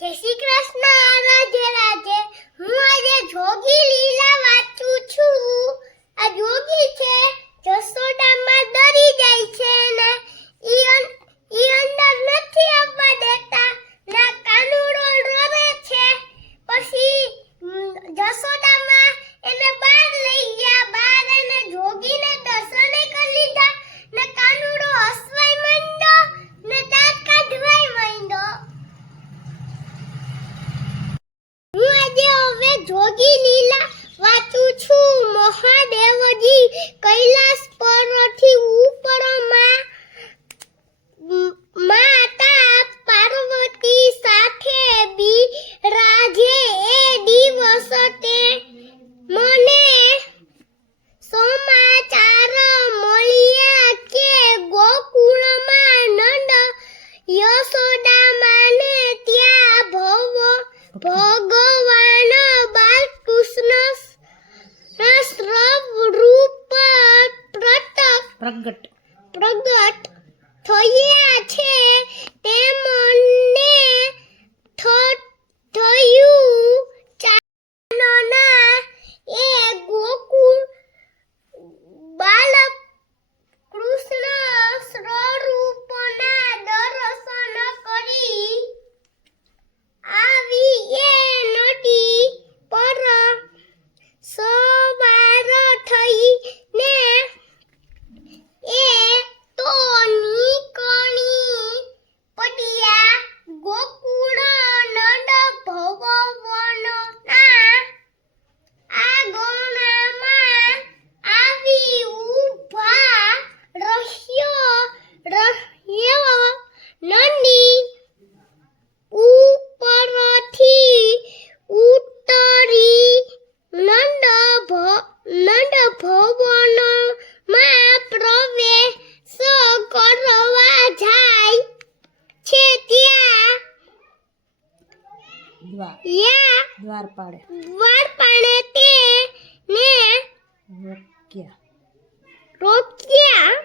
જય શ્રી કૃષ્ણ. રાધે રાધે. હું આજે જોગી લીલા વાંચું છું. આ જોગી છે જસોદામાં ડરી જાય છે ને ઈ અંદર નથી આવવા દેતા ના કાનુડો રોવે છે. પછી જસોદામાં એને બહાર લઈ ગયા. બહાર એને જોગીને દર્શને કરી લીધા ને કાનુડો હસવાય માંડ્યો ને દાંત કાઢવાય માંડ્યો. હું આજે હવે જોગી લીલા વાંચું છું. મહાદેવજી કૈલાસ પરથી ઉપરમાં માતા પાર્વતી સાથે બિરાજે એ દિવસે મને સમાચાર મળ્યા કે ગોકુળમાં નંદ યશોદામાને ત્યાં ભગવાન બાલકૃષ્ણ સ્વરૂપ પ્રગટ થયા છે. તેમને થયું ચાનના એ ગોકુળ બાલક કૃષ્ણ સ્વરૂપના દર્શન કરી આવી એ નદી પર સવાર થઈ ને એ તો નીકળી પડ્યા ગોકુળ નંદ ભવનના આંગણામાં આવી ઊભા રહ્યો. નંદી ઉપરથી ઉતરી નંદ ભવનમાં પ્રવેશ કરવા જાય છે. ત્યાં દ્વારપાળે તેને રોક્યા.